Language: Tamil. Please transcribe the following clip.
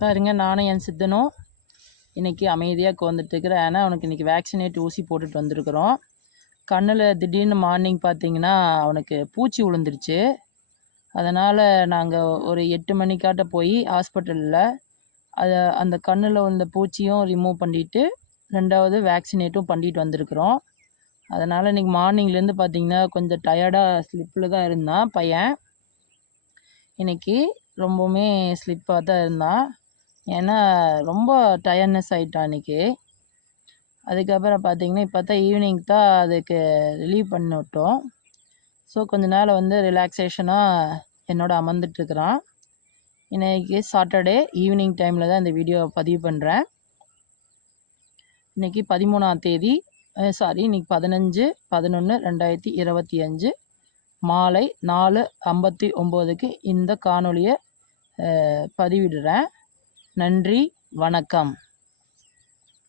பாருங்க, நானும் என் சித்தனும் இன்றைக்கி அமைதியாக உட்காந்துட்டுருக்கிறேன். ஏன்னா அவனுக்கு இன்றைக்கி வேக்சினேட் ஊசி போட்டுட்டு வந்திருக்கிறோம். கண்ணில் திடீர்னு மார்னிங் பார்த்திங்கன்னா அவனுக்கு பூச்சி விழுந்துருச்சு. அதனால் நாங்கள் ஒரு 8 மணிக்காட்ட போய் ஹாஸ்பிட்டலில் அந்த கண்ணில் வந்த பூச்சியும் ரிமூவ் பண்ணிவிட்டு 2வது வேக்சினேட்டும் பண்ணிட்டு வந்திருக்கிறோம். அதனால் இன்றைக்கி மார்னிங்லேருந்து பார்த்திங்கன்னா கொஞ்சம் டயர்டாக ஸ்லிப்பில் தான் இருந்தான் பையன். இன்றைக்கி ரொம்பவுமே ஸ்லிப்பாக தான் இருந்தான். ஏன்னா ரொம்ப டயர்ட்னஸ் ஆகிட்டான் இன்றைக்கி. அதுக்கப்புறம் பார்த்திங்கன்னா இப்போ தான் ஈவினிங் தான் அதுக்கு ரிலீவ் பண்ணி விட்டோம். ஸோ கொஞ்ச நாள் ரிலாக்ஸேஷனாக என்னோட அமர்ந்துட்டுருக்குறான். இன்றைக்கி சாட்டர்டே ஈவினிங் டைமில் தான் இந்த வீடியோ பதிவு பண்ணுறேன். இன்றைக்கி 13ஆம் தேதி இன்றைக்கி 15/11/2025 மாலை 4:59க்கு இந்த காணொளியை பதிவிடுறேன். நன்றி, வணக்கம்.